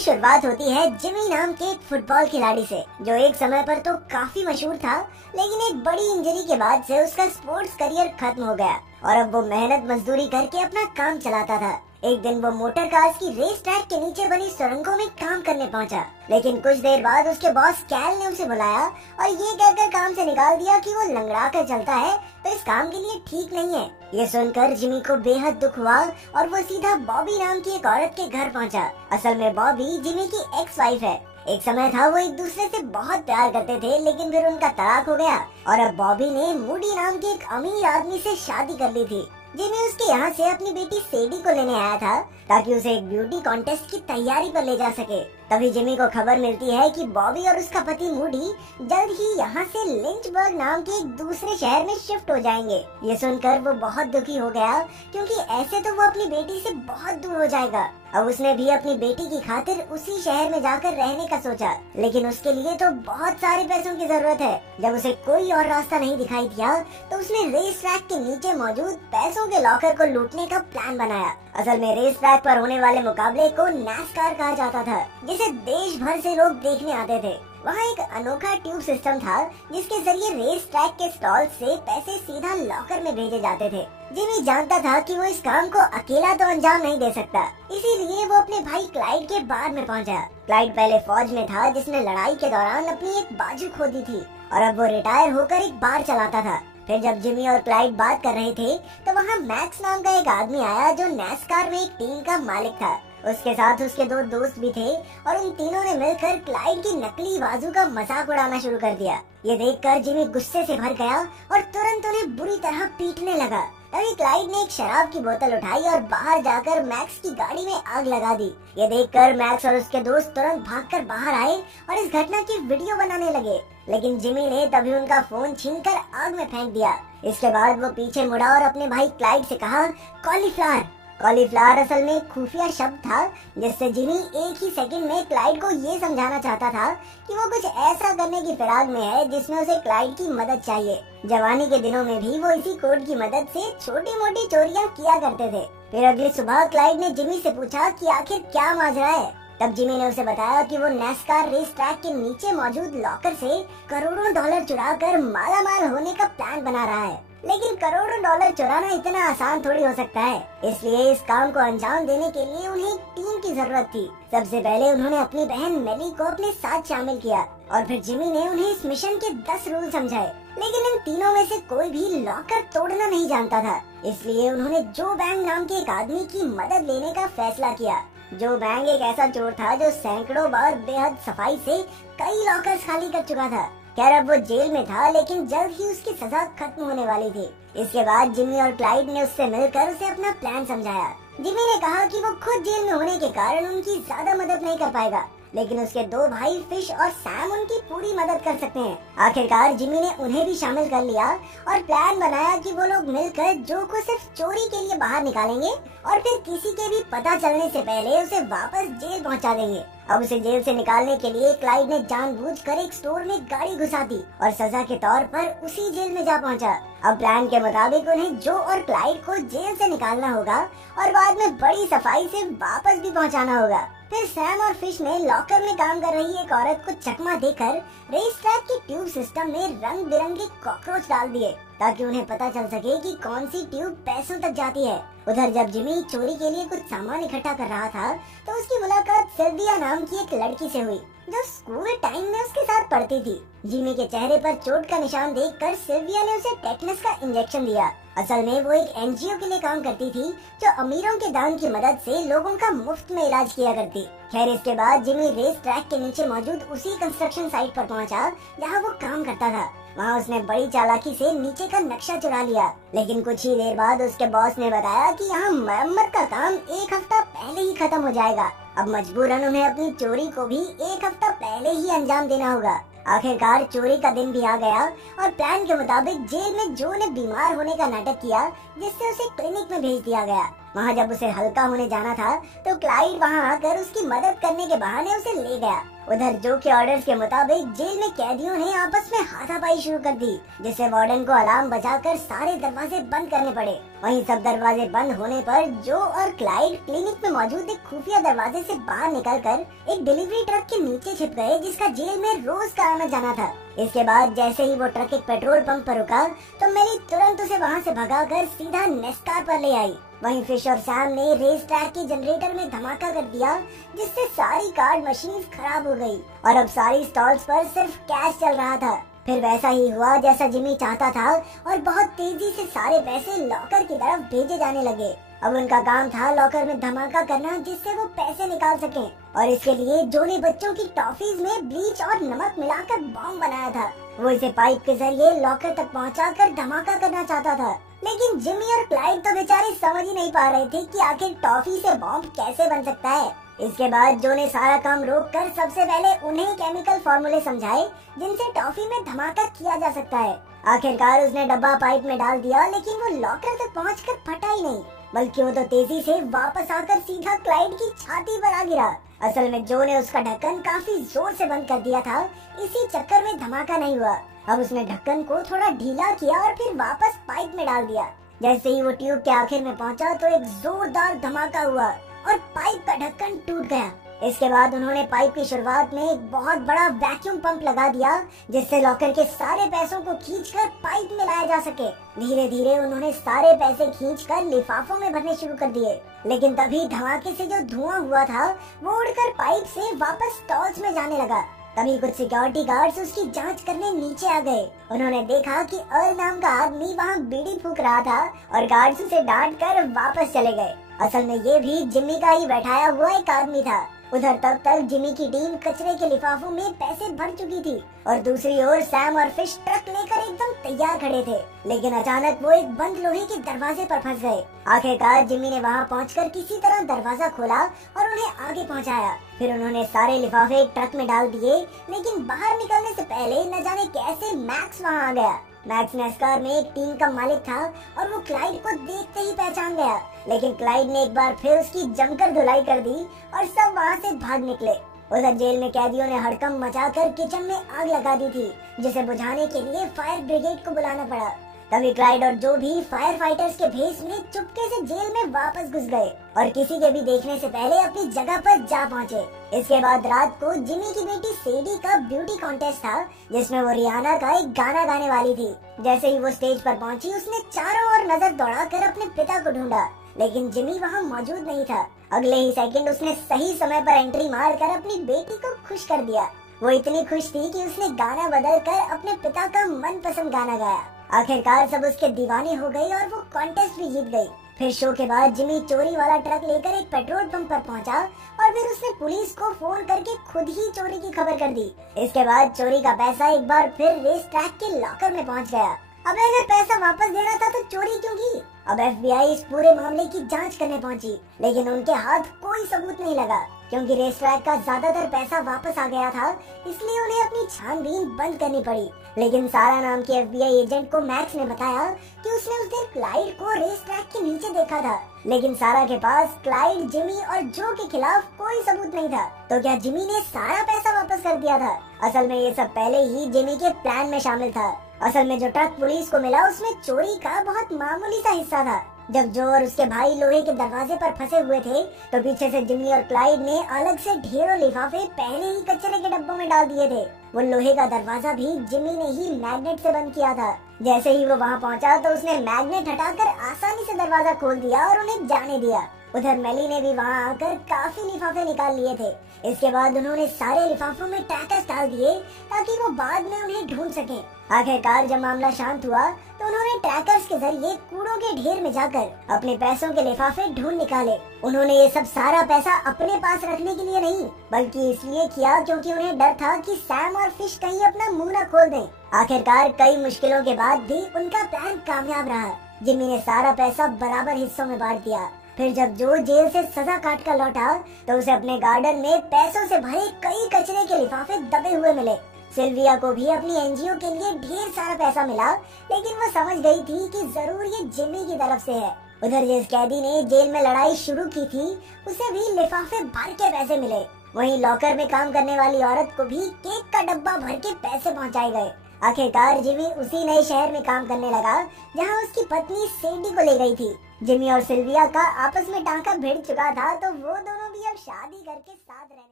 की शुरुआत होती है जिमी नाम के एक फुटबॉल खिलाड़ी से, जो एक समय पर तो काफी मशहूर था, लेकिन एक बड़ी इंजरी के बाद से उसका स्पोर्ट्स करियर खत्म हो गया और अब वो मेहनत मजदूरी करके अपना काम चलाता था। एक दिन वो मोटर कार्स की रेस ट्रैक के नीचे बनी सुरंगों में काम करने पहुंचा, लेकिन कुछ देर बाद उसके बॉस कैल ने उसे बुलाया और ये कहकर काम से निकाल दिया कि वो लंगड़ा कर चलता है तो इस काम के लिए ठीक नहीं है। ये सुनकर जिमी को बेहद दुख हुआ और वो सीधा बॉबी नाम की एक औरत के घर पहुंचा। असल में बॉबी जिमी की एक्स वाइफ है। एक समय था वो एक दूसरे से बहुत प्यार करते थे, लेकिन फिर उनका तलाक हो गया और अब बॉबी ने मूडी नाम के एक अमीर आदमी से शादी कर ली थी। जिमी उसके यहाँ से अपनी बेटी सेडी को लेने आया था ताकि उसे एक ब्यूटी कॉन्टेस्ट की तैयारी पर ले जा सके। तभी जिमी को खबर मिलती है कि बॉबी और उसका पति मूडी जल्द ही यहाँ से लिंचबर्ग नाम के एक दूसरे शहर में शिफ्ट हो जाएंगे। ये सुनकर वो बहुत दुखी हो गया, क्योंकि ऐसे तो वो अपनी बेटी से बहुत दूर हो जाएगा। अब उसने भी अपनी बेटी की खातिर उसी शहर में जाकर रहने का सोचा, लेकिन उसके लिए तो बहुत सारे पैसों की जरूरत है। जब उसे कोई और रास्ता नहीं दिखाई दिया तो उसने रेस ट्रैक के नीचे मौजूद पैसों के लॉकर को लूटने का प्लान बनाया। असल में रेस ट्रैक पर होने वाले मुकाबले को नैस्कार कहा जाता था, जिसे देश भर से लोग देखने आते थे। वहाँ एक अनोखा ट्यूब सिस्टम था जिसके जरिए रेस ट्रैक के स्टॉल से पैसे सीधा लॉकर में भेजे जाते थे। जिमी जानता था कि वो इस काम को अकेला तो अंजाम नहीं दे सकता, इसीलिए वो अपने भाई क्लाइड के बार में पहुंचा। क्लाइड पहले फौज में था, जिसने लड़ाई के दौरान अपनी एक बाजू खो दी थी और अब वो रिटायर होकर एक बार चलाता था। फिर जब जिमी और क्लाइड बात कर रहे थे तो वहाँ मैक्स नाम का एक आदमी आया, जो नैस्कार में एक टीम का मालिक था। उसके साथ उसके दो दोस्त भी थे और उन तीनों ने मिलकर क्लाइड की नकली बाजू का मजाक उड़ाना शुरू कर दिया। ये देखकर जिमी गुस्से से भर गया और तुरंत उन्हें बुरी तरह पीटने लगा। तभी क्लाइड ने एक शराब की बोतल उठाई और बाहर जाकर मैक्स की गाड़ी में आग लगा दी। ये देखकर मैक्स और उसके दोस्त तुरंत भागकर बाहर आए और इस घटना की वीडियो बनाने लगे, लेकिन जिमी ने तभी उनका फोन छीनकर आग में फेंक दिया। इसके बाद वो पीछे मुड़ा और अपने भाई क्लाइड से कहा, कॉलीफ्लावर। कॉलीफ्लावर असल में एक खुफिया शब्द था, जिससे जिमी एक ही सेकंड में क्लाइड को ये समझाना चाहता था कि वो कुछ ऐसा करने की फिराक में है जिसमें उसे क्लाइड की मदद चाहिए। जवानी के दिनों में भी वो इसी कोड की मदद से छोटी मोटी चोरियां किया करते थे। फिर अगली सुबह क्लाइड ने जिमी से पूछा कि आखिर क्या माजरा है। तब जिमी ने उसे बताया कि वो नैस्कार रेस ट्रैक के नीचे मौजूद लॉकर से करोड़ों डॉलर चुरा कर मालामाल होने का प्लान बना रहा है, लेकिन करोड़ों डॉलर चुराना इतना आसान थोड़ी हो सकता है। इसलिए इस काम को अंजाम देने के लिए उन्हें एक टीम की जरूरत थी। सबसे पहले उन्होंने अपनी बहन मेली को अपने साथ शामिल किया और फिर जिमी ने उन्हें इस मिशन के 10 रूल समझाए, लेकिन इन तीनों में से कोई भी लॉकर तोड़ना नहीं जानता था। इसलिए उन्होंने जो बैंग नाम के एक आदमी की मदद लेने का फैसला किया। जो बैंग एक ऐसा चोर था जो सैकड़ों बार बेहद सफाई से कई लॉकर्स खाली कर चुका था। खैर अब वो जेल में था, लेकिन जल्द ही उसकी सजा खत्म होने वाली थी। इसके बाद जिमी और क्लाइड ने उससे मिलकर उसे अपना प्लान समझाया। जिमी ने कहा कि वो खुद जेल में होने के कारण उनकी ज्यादा मदद नहीं कर पाएगा, लेकिन उसके दो भाई फिश और सैम उनकी पूरी मदद कर सकते हैं। आखिरकार जिमी ने उन्हें भी शामिल कर लिया और प्लान बनाया कि वो लोग मिलकर जो को सिर्फ चोरी के लिए बाहर निकालेंगे और फिर किसी के भी पता चलने से पहले उसे वापस जेल पहुंचा देंगे। अब उसे जेल से निकालने के लिए क्लाइड ने जानबूझकर एक स्टोर में गाड़ी घुसा दी और सजा के तौर पर उसी जेल में जा पहुंचा। अब प्लान के मुताबिक उन्हें जो और क्लाइड को जेल से निकालना होगा और बाद में बड़ी सफाई से वापस भी पहुंचाना होगा। फिर सैम और फिश ने लॉकर में काम कर रही एक औरत को चकमा देकर रेस ट्रैक की ट्यूब सिस्टम में रंग बिरंगे कॉकरोच डाल दिए, ताकि उन्हें पता चल सके कि कौन सी ट्यूब पैसों तक जाती है। उधर जब जिमी चोरी के लिए कुछ सामान इकट्ठा कर रहा था तो उसकी मुलाकात सिल्विया नाम की एक लड़की से हुई, जो स्कूल टाइम में उसके साथ पढ़ती थी। जिमी के चेहरे पर चोट का निशान देखकर सिल्विया ने उसे टेटनस का इंजेक्शन दिया। असल में वो एक एनजीओ के लिए काम करती थी, जो अमीरों के दान की मदद से लोगों का मुफ्त में इलाज किया करती। खैर इसके बाद जिमी रेस ट्रैक के नीचे मौजूद उसी कंस्ट्रक्शन साइट पर पहुंचा जहां वो काम करता था। वहाँ उसने बड़ी चालाकी से नीचे का नक्शा चुरा लिया, लेकिन कुछ ही देर बाद उसके बॉस ने बताया कि यहाँ मरम्मत का काम एक हफ्ता पहले ही खत्म हो जाएगा। अब मजबूरन उन्हें अपनी चोरी को भी एक हफ्ता पहले ही अंजाम देना होगा। आखिरकार चोरी का दिन भी आ गया और प्लान के मुताबिक जेल में जो ने बीमार होने का नाटक किया, जिससे उसे क्लिनिक में भेज दिया गया। वहाँ जब उसे हल्का होने जाना था तो क्लाइड वहाँ आकर उसकी मदद करने के बहाने उसे ले गया। उधर जो के ऑर्डर्स के मुताबिक जेल में कैदियों ने आपस में हाथापाई शुरू कर दी, जिससे वार्डन को अलार्म बजाकर सारे दरवाजे बंद करने पड़े। वहीं सब दरवाजे बंद होने पर जो और क्लाइड क्लिनिक में मौजूद एक खुफिया दरवाजे से बाहर निकलकर एक डिलीवरी ट्रक के नीचे छिप गए, जिसका जेल में रोज का आना जाना था। इसके बाद जैसे ही वो ट्रक एक पेट्रोल पंप पर रुका तो मेरी तुरंत उसे वहाँ से भगाकर सीधा नेस्कार पर ले आई। वहीं फिश और सैम ने रेस ट्रैक के जनरेटर में धमाका कर दिया, जिससे सारी कार्ड मशीन खराब हो गई और अब सारी स्टॉल्स पर सिर्फ कैश चल रहा था। फिर वैसा ही हुआ जैसा जिमी चाहता था और बहुत तेजी से सारे पैसे लॉकर की तरफ भेजे जाने लगे। अब उनका काम था लॉकर में धमाका करना, जिससे वो पैसे निकाल सकें, और इसके लिए जो ने बच्चों की टॉफीज में ब्लीच और नमक मिलाकर बॉम्ब बनाया था, वो इसे पाइप के जरिए लॉकर तक पहुंचाकर धमाका करना चाहता था। लेकिन जिमी और क्लाइड तो बेचारे समझ ही नहीं पा रहे थे कि आखिर टॉफी से बॉम्ब कैसे बन सकता है। इसके बाद जो ने सारा काम रोककर सबसे पहले उन्हें केमिकल फॉर्मूले समझाए जिनसे टॉफी में धमाका किया जा सकता है। आखिरकार उसने डब्बा पाइप में डाल दिया, लेकिन वो लॉकर तक पहुंचकर फटा ही नहीं, बल्कि वो तो तेजी से वापस आकर सीधा क्लाइड की छाती पर आ गिरा। असल में जो ने उसका ढक्कन काफी जोर से बंद कर दिया था, इसी चक्कर में धमाका नहीं हुआ। अब उसने ढक्कन को थोड़ा ढीला किया और फिर वापस पाइप में डाल दिया। जैसे ही वो ट्यूब के आखिर में पहुंचा तो एक जोरदार धमाका हुआ और पाइप का ढक्कन टूट गया। इसके बाद उन्होंने पाइप की शुरुआत में एक बहुत बड़ा वैक्यूम पंप लगा दिया, जिससे लॉकर के सारे पैसों को खींचकर पाइप में लाया जा सके। धीरे धीरे उन्होंने सारे पैसे खींचकर लिफाफों में भरने शुरू कर दिए, लेकिन तभी धमाके से जो धुआं हुआ था वो उड़कर पाइप से वापस स्टॉल्स में जाने लगा। तभी कुछ सिक्योरिटी गार्ड्स उसकी जांच करने नीचे आ गए। उन्होंने देखा कि अर्ल नाम का आदमी वहाँ बीड़ी फूंक रहा था और गार्ड्स उसे डांट कर वापस चले गए। असल में ये भी जिमी का ही बैठाया हुआ एक आदमी था। उधर तब तक जिमी की टीम कचरे के लिफाफों में पैसे भर चुकी थी और दूसरी ओर सैम और फिश ट्रक लेकर एकदम तैयार खड़े थे, लेकिन अचानक वो एक बंद लोहे के दरवाजे पर फंस गए। आखिरकार जिमी ने वहां पहुंचकर किसी तरह दरवाजा खोला और उन्हें आगे पहुंचाया। फिर उन्होंने सारे लिफाफे एक ट्रक में डाल दिए, लेकिन बाहर निकलने से पहले न जाने कैसे मैक्स वहां आ गया। मैक्स नेस्कार में एक टीम का मालिक था और वो क्लाइड को देखते ही पहचान गया, लेकिन क्लाइड ने एक बार फिर उसकी जमकर धुलाई कर दी और सब वहाँ से भाग निकले। उधर जेल में कैदियों ने हड़कंप मचाकर किचन में आग लगा दी थी, जिसे बुझाने के लिए फायर ब्रिगेड को बुलाना पड़ा। तभी क्लाइड और जो भी फायर फाइटर्स के भेष में चुपके से जेल में वापस घुस गए और किसी के भी देखने से पहले अपनी जगह पर जा पहुंचे। इसके बाद रात को जिमी की बेटी सेडी का ब्यूटी कॉन्टेस्ट था, जिसमें वो रियाना का एक गाना गाने वाली थी। जैसे ही वो स्टेज पर पहुंची, उसने चारों ओर नजर दौड़ाकर अपने पिता को ढूंढा, लेकिन जिमी वहाँ मौजूद नहीं था। अगले ही सेकंड उसने सही समय पर एंट्री मारकर अपनी बेटी को खुश कर दिया। वो इतनी खुश थी कि उसने गाना बदलकर अपने पिता का मनपसंद गाना गाया। आखिरकार सब उसके दीवाने हो गए और वो कॉन्टेस्ट भी जीत गई। फिर शो के बाद जिमी चोरी वाला ट्रक लेकर एक पेट्रोल पंप पर पहुंचा और फिर उसने पुलिस को फोन करके खुद ही चोरी की खबर कर दी। इसके बाद चोरी का पैसा एक बार फिर रेस ट्रैक के लॉकर में पहुंच गया। अब अगर पैसा वापस देना था तो चोरी क्यों की? अब एफबीआई इस पूरे मामले की जांच करने पहुंची, लेकिन उनके हाथ कोई सबूत नहीं लगा, क्योंकि रेस ट्रैक का ज्यादातर पैसा वापस आ गया था। इसलिए उन्हें अपनी छानबीन बंद करनी पड़ी। लेकिन सारा नाम के एफबीआई एजेंट को मैक्स ने बताया कि उसने उस दिन क्लाइड को रेस ट्रैक के नीचे देखा था, लेकिन सारा के पास क्लाइड, जिमी और जो के खिलाफ कोई सबूत नहीं था। तो क्या जिमी ने सारा पैसा वापस कर दिया था? असल में ये सब पहले ही जिमी के प्लान में शामिल था। असल में जो ट्रक पुलिस को मिला उसमें चोरी का बहुत मामूली सा हिस्सा था। जब जो और उसके भाई लोहे के दरवाजे पर फंसे हुए थे, तो पीछे से जिमी और क्लाइड ने अलग से ढेरों लिफाफे पहले ही कचरे के डब्बों में डाल दिए थे। वो लोहे का दरवाजा भी जिमी ने ही मैग्नेट से बंद किया था। जैसे ही वो वहाँ पहुँचा तो उसने मैग्नेट हटाकर आसानी से दरवाजा खोल दिया और उन्हें जाने दिया। उधर मेली ने भी वहाँ आकर काफी लिफाफे निकाल लिए थे। इसके बाद उन्होंने सारे लिफाफों में ट्रैकर्स डाल दिए ताकि वो बाद में उन्हें ढूंढ सके। आखिरकार जब मामला शांत हुआ तो उन्होंने ट्रैकर्स के जरिए कूड़ों के ढेर में जाकर अपने पैसों के लिफाफे ढूंढ निकाले। उन्होंने ये सब सारा पैसा अपने पास रखने के लिए नहीं, बल्कि इसलिए किया क्योंकि उन्हें डर था कि सैम और फिश कहीं अपना मुंह न खोल दें। आखिरकार कई मुश्किलों के बाद भी उनका प्लान कामयाब रहा। जिमी ने सारा पैसा बराबर हिस्सों में बांट दिया। फिर जब जो जेल से सजा काट कर लौटा तो उसे अपने गार्डन में पैसों से भरे कई कचरे के लिफाफे दबे हुए मिले। सिल्विया को भी अपनी एनजीओ के लिए ढेर सारा पैसा मिला, लेकिन वो समझ गई थी कि जरूर ये जिमी की तरफ से है। उधर जिस कैदी ने जेल में लड़ाई शुरू की थी, उसे भी लिफाफे भर के पैसे मिले। वहीं लॉकर में काम करने वाली औरत को भी केक का डब्बा भर के पैसे पहुंचाए गए। आखिरकार जिमी उसी नए शहर में काम करने लगा जहां उसकी पत्नी सैंडी को ले गई थी। जिमी और सिल्विया का आपस में टांका भिड़ चुका था, तो वो दोनों भी अब शादी करके साथ रहने